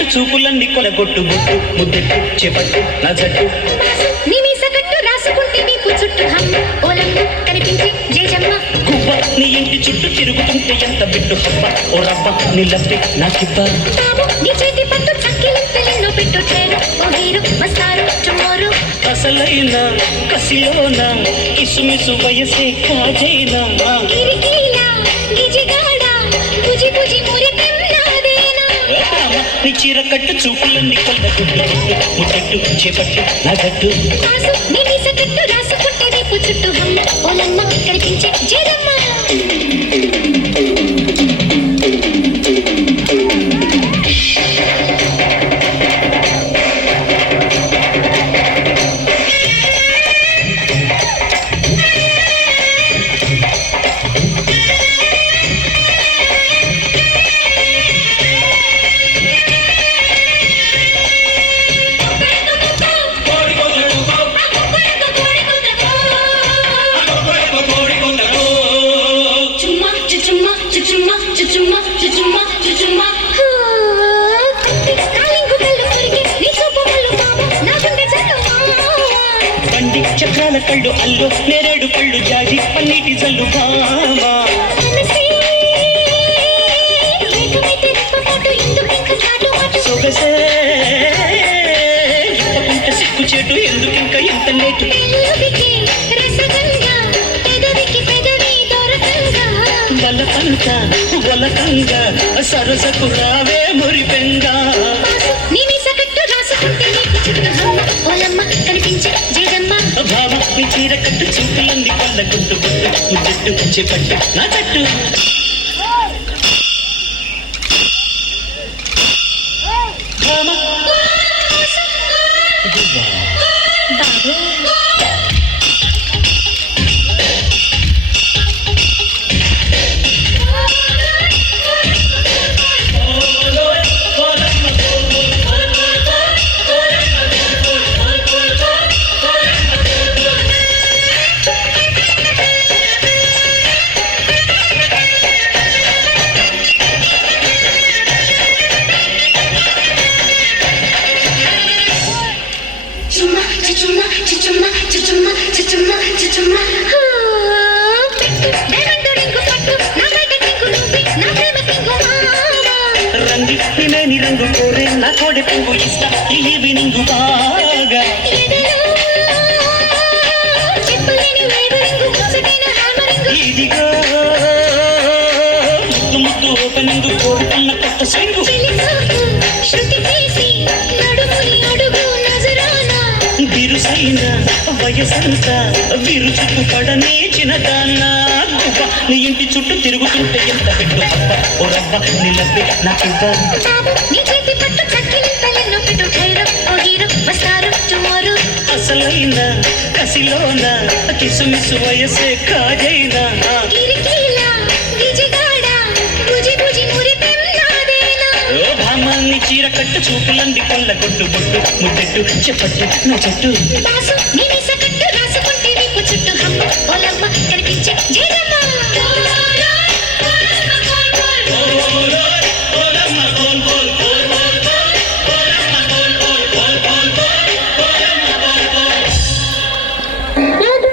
కట్టు చూపులన్నీ కొనగొట్టు బొట్టు ముద్దెట్టు చేపట్టు నా జట్టు నీ మీస కట్టు రాసుకుంటే వీపు చుట్టూ హమ్మ ఓలమ్మ కనిపించి జేజమ్మ గువ్వ నీ ఇంటి చుట్టూ తిరుగుతుంటే ఎంత బిడ్డు హబ్బ ఓ రవ్వ నీ లబ్బి నాకిబ్బ బాబు నీ చేతి పట్టు చక్కిలింతలెన్నో పెట్టు చేరు ఓ హీరు వస్తారు టుమారో అసలైన కసిలోన కిసుమిసు వయసే కాజైనా గిరికీలా గిజిగాడా బుజి బుజి మురిపెన్నాదేనా నీ చీర కట్టు చూపులన్నీ కొల్లగొట్టు ముట్టెట్టు చేపట్టు నా జట్టు బాసు నీ మీస కట్టు రాసుకుంటే వీపు చుట్టూ హమ్మ ఓలమ్మ కనిపించి జేజమ్మ బండి చక్రాల కళ్ళు అల్లు నేరేడు పళ్ళు జాజి పన్నీటి జల్లు భామా సొగసే ఇంత సిక్కు చెడు ఎందుకింక ఇంత లేటు వలకంగా సరసకు రావే మురిపెంగా భావ నీ చీర కట్టు చూపులంది కొల్ల గుట్టు గుట్టు ముద్దెట్టు చేపట్టు నా తట్టు రంగి రంగు కోరే నా కోడె పువ్వు ఇస్తా ఈవినింగ్ బాగా ఇదిగో ముద్దు ముద్దు ఓపెనింగ్ కోరుకున్న కొత్త స్వింగు బిరుసైన వయసంతా విరుచుకు పడనే చిన్నదాన్నా నీ ఇంటి చుట్టూ తిరుగుతుంటే ఎంత పెట్టు అబ్బ ఓ రవ్వ నీ లబ్బి నాకివ్వ అసలైన కసిలోన కిసుమిసు వయసే కాజైనా ఓ భామాన్ని చీర కట్టు చూపులంది కొల్లగొట్టు బొట్టు ముద్దెట్టు చెప్పట్టు నా చెట్టు చుట్టూ హమ్మ ఓలమ్మ కనిపించే